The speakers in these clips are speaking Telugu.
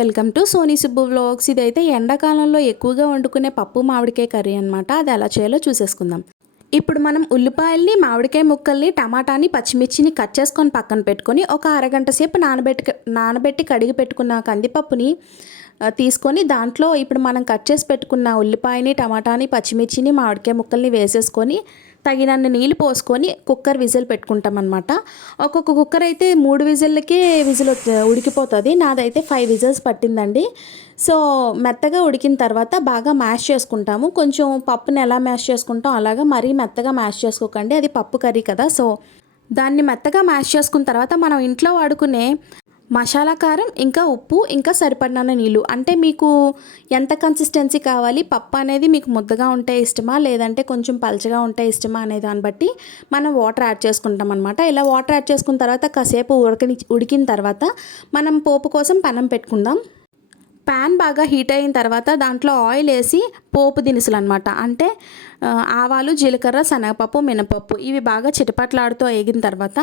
Welcome to Soni Subbu vlogs. ఇదైతే ఎండాకాలంలో ఎక్కువగా వండుకునే పప్పు మామిడికాయ కర్రీ అనమాట. అది ఎలా చేయాలో చూసేసుకుందాం. ఇప్పుడు మనం ఉల్లిపాయల్ని, మామిడికాయ ముక్కల్ని, టమాటాని, పచ్చిమిర్చిని కట్ చేసుకొని పక్కన పెట్టుకొని ఒక అరగంట సేపు నానబెట్టి కడిగి పెట్టుకున్న కందిపప్పుని తీసుకొని దాంట్లో ఇప్పుడు మనం కట్ చేసి పెట్టుకున్న ఉల్లిపాయని, టమాటాని, పచ్చిమిర్చిని, మామిడికాయ ముక్కల్ని వేసేసుకొని తగినన్ని నీళ్ళు పోసుకొని కుక్కర్ విజిల్ పెట్టుకుంటాం అనమాట. ఒక్కొక్క కుక్కర్ అయితే 3 విజిల్లకే విజిల్ ఉడికిపోతుంది. నాదైతే 5 విజిల్స్ పట్టిందండి. సో మెత్తగా ఉడికిన తర్వాత బాగా మ్యాష్ చేసుకుంటాము. కొంచెం పప్పుని ఎలా మ్యాష్ చేసుకుంటాం అలాగా మరీ మెత్తగా మ్యాష్ చేసుకోకండి, అది పప్పు కర్రీ కదా. సో దాన్ని మెత్తగా మ్యాష్ చేసుకున్న తర్వాత మనం ఇంట్లో వాడుకునే మసాలా కారం, ఇంకా ఉప్పు, ఇంకా సరిపడిన నీళ్ళు, అంటే మీకు ఎంత కన్సిస్టెన్సీ కావాలి, పప్పు అనేది మీకు ముద్దగా ఉంటే ఇష్టమా లేదంటే కొంచెం పలచగా ఉంటే ఇష్టమా అనే దాన్ని బట్టి మనం వాటర్ యాడ్ చేసుకుంటాం అనమాట. ఇలా వాటర్ యాడ్ చేసుకున్న తర్వాత కాసేపు ఉడికిన తర్వాత మనం పోపు కోసం పెనం పెట్టుకుందాం. ప్యాన్ బాగా హీట్ అయిన తర్వాత దాంట్లో ఆయిల్ వేసి పోపు దినుసులు అనమాట, అంటే ఆవాలు, జీలకర్ర, శనగపప్పు, మినపప్పు ఇవి బాగా చిటపట్లాడుతూ వేగిన తర్వాత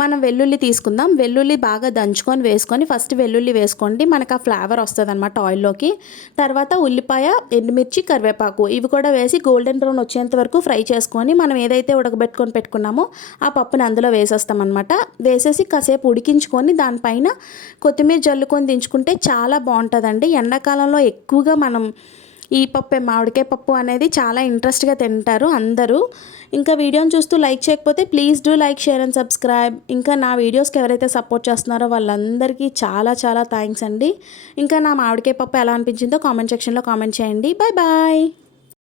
మనం వెల్లుల్లి తీసుకుందాం. వెల్లుల్లి బాగా దంచుకొని వేసుకొని ఫస్ట్ వెల్లుల్లి వేసుకోండి, మనకు ఆ ఫ్లేవర్ వస్తుంది అనమాట ఆయిల్లోకి. తర్వాత ఉల్లిపాయ, ఎండుమిర్చి, కరివేపాకు ఇవి కూడా వేసి గోల్డెన్ బ్రౌన్ వచ్చేంత వరకు ఫ్రై చేసుకొని మనం ఏదైతే ఉడకబెట్టుకొని పెట్టుకున్నామో ఆ పప్పుని అందులో వేసేస్తాం అనమాట. వేసేసి కాసేపు ఉడికించుకొని దానిపైన కొత్తిమీర జల్లుకొని దించుకుంటే చాలా బాగుంటుందండి. ఎండాకాలంలో ఎక్కువగా మనం ఈ పప్పు, మామిడికాయ పప్పు అనేది చాలా ఇంట్రెస్ట్గా తింటారు అందరూ. ఇంకా వీడియోని చూస్తూ లైక్ చేయకపోతే please do like, share and subscribe. ఇంకా నా వీడియోస్కి ఎవరైతే సపోర్ట్ చేస్తున్నారో వాళ్ళందరికీ చాలా చాలా థ్యాంక్స్ అండి. ఇంకా నా మామిడికాయ పప్పు ఎలా అనిపించిందో కామెంట్ సెక్షన్లో కామెంట్ చేయండి. Bye bye.